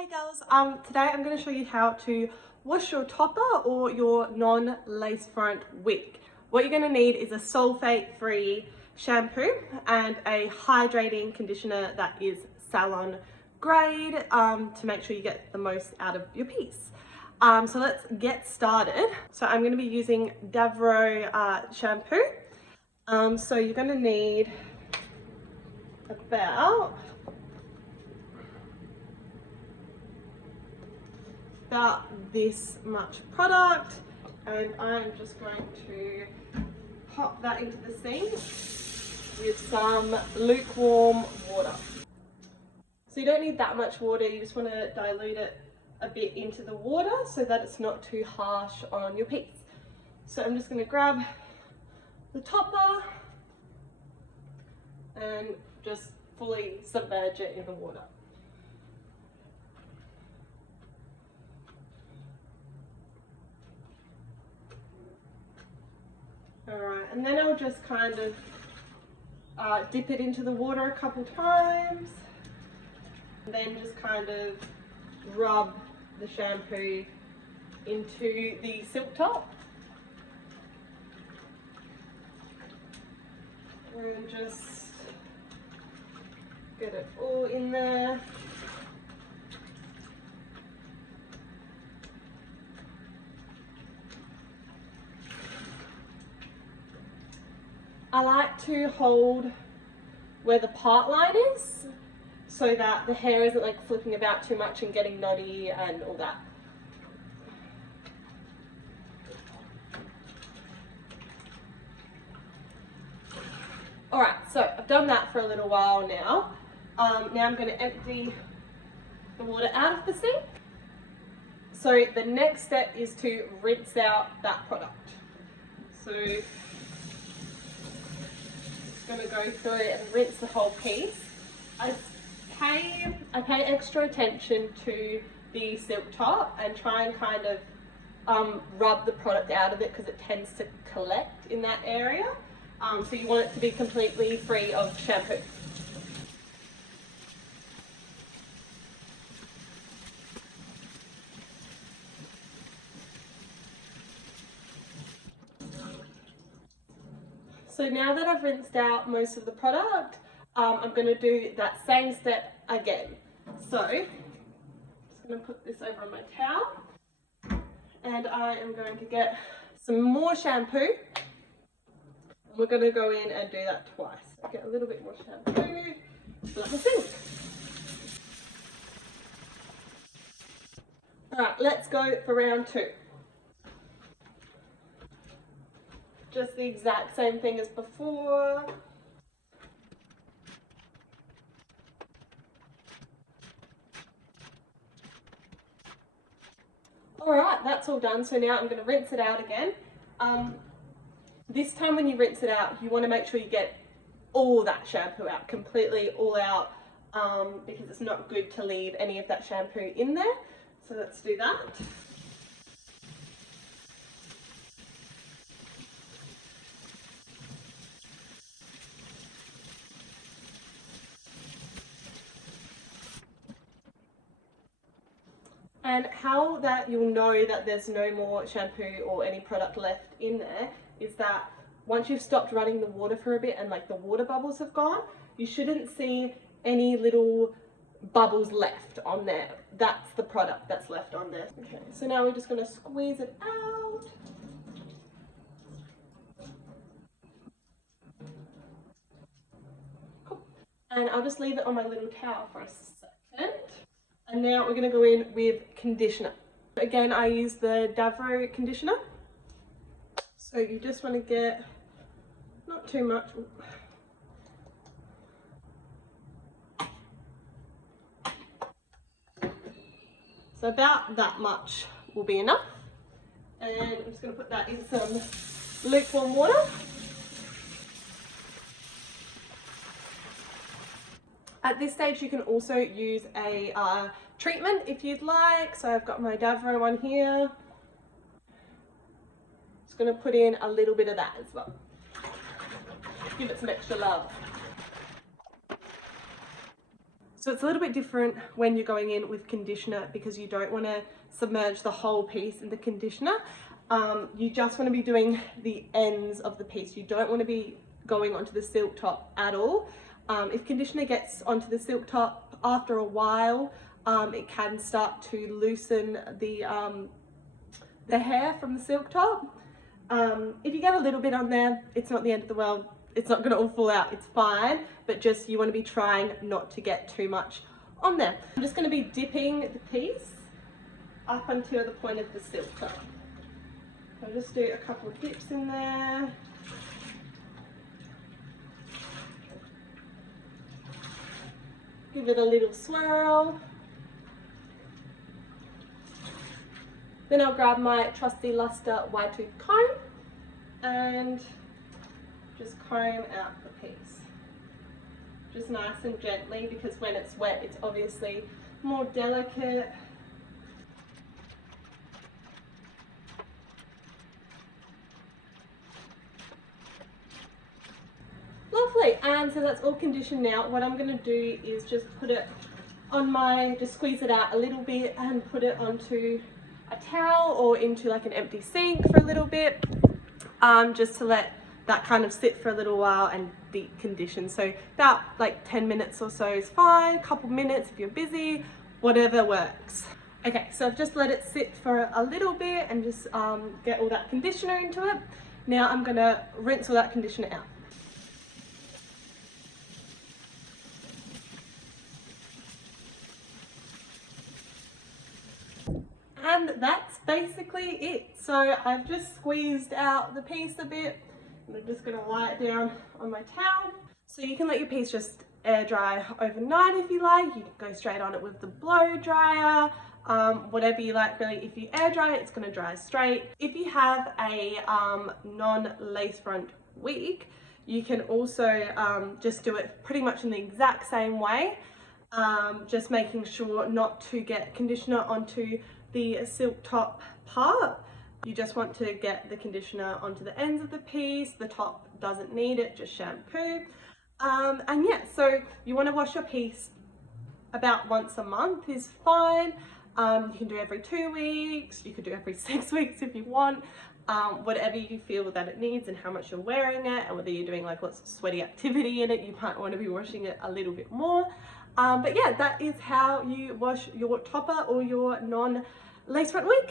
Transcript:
Hey girls, today I'm going to show you how to wash your topper or your non-lace front wig. What you're going to need is a sulfate-free shampoo and a hydrating conditioner that is salon grade to make sure you get the most out of your piece. So let's get started. So I'm going to be using Davro shampoo. So you're going to need about this much product, and I'm just going to pop that into the sink with some lukewarm water. So you don't need that much water, you just want to dilute it a bit into the water so that it's not too harsh on your piece. So I'm just going to grab the topper and just fully submerge it in the water. Alright, and then I'll just kind of dip it into the water a couple times, and then just kind of rub the shampoo into the silk top. And just get it all in there. I like to hold where the part line is so that the hair isn't like flipping about too much and getting knotty and all that. Alright, so I've done that for a little while now. Now I'm going to empty the water out of the sink. So the next step is to rinse out that product. So going to go through and rinse the whole piece. I pay extra attention to the silk top and try and kind of rub the product out of it because it tends to collect in that area. So you want it to be completely free of shampoo. So now that I've rinsed out most of the product, I'm going to do that same step again. So I'm just going to put this over on my towel, and I am going to get some more shampoo. We're going to go in and do that twice. So get a little bit more shampoo, fill up the sink. Alright, let's go for round two. Just the exact same thing as before. Alright, that's all done. So now I'm going to rinse it out again. This time when you rinse it out, you want to make sure you get all that shampoo out, completely all out, because it's not good to leave any of that shampoo in there. So let's do that. And how that you'll know that there's no more shampoo or any product left in there is that once you've stopped running the water for a bit and like the water bubbles have gone, you shouldn't see any little bubbles left on there. That's the product that's left on there. Okay, so now we're just going to squeeze it out. Cool. And I'll just leave it on my little towel for a second. And now we're going to go in with conditioner. Again, I use the Davro conditioner. So you just want to get not too much. So about that much will be enough. And I'm just going to put that in some lukewarm water. At this stage, you can also use a treatment if you'd like. So I've got my Davro one here. Just going to put in a little bit of that as well. Give it some extra love. So it's a little bit different when you're going in with conditioner because you don't want to submerge the whole piece in the conditioner. You just want to be doing the ends of the piece. You don't want to be going onto the silk top at all. If conditioner gets onto the silk top after a while, it can start to loosen the hair from the silk top. If you get a little bit on there, it's not the end of the world. It's not going to all fall out, it's fine, but just you want to be trying not to get too much on there. I'm just going to be dipping the piece up until the point of the silk top. I'll just do a couple of dips in there. Give it a little swirl. Then I'll grab my trusty Luster wide tooth comb and just comb out the piece. Just nice and gently, because when it's wet, it's obviously more delicate. Lovely, and so that's all conditioned now. What I'm going to do is just put it on just squeeze it out a little bit and put it onto a towel or into like an empty sink for a little bit, just to let that kind of sit for a little while and deep condition. So about like 10 minutes or so is fine, a couple minutes if you're busy, whatever works. Okay, so I've just let it sit for a little bit and just get all that conditioner into it. Now I'm gonna rinse all that conditioner out. And that's basically it. So I've just squeezed out the piece a bit. I'm just going to lie it down on my towel. So you can let your piece just air dry overnight if you like. You can go straight on it with the blow dryer, whatever you like really. If you air dry it, it's going to dry straight. If you have a non-lace front wig, you can also just do it pretty much in the exact same way. Just making sure not to get conditioner onto the silk top part. You just want to get the conditioner onto the ends of the piece. The top doesn't need it, just shampoo. And yeah, so you want to wash your piece about once a month is fine. You can do every 2 weeks, you could do every 6 weeks if you want. Whatever you feel that it needs and how much you're wearing it, and whether you're doing like lots of sweaty activity in it, you might want to be washing it a little bit more. But yeah, that is how you wash your topper or your non-lace front wig.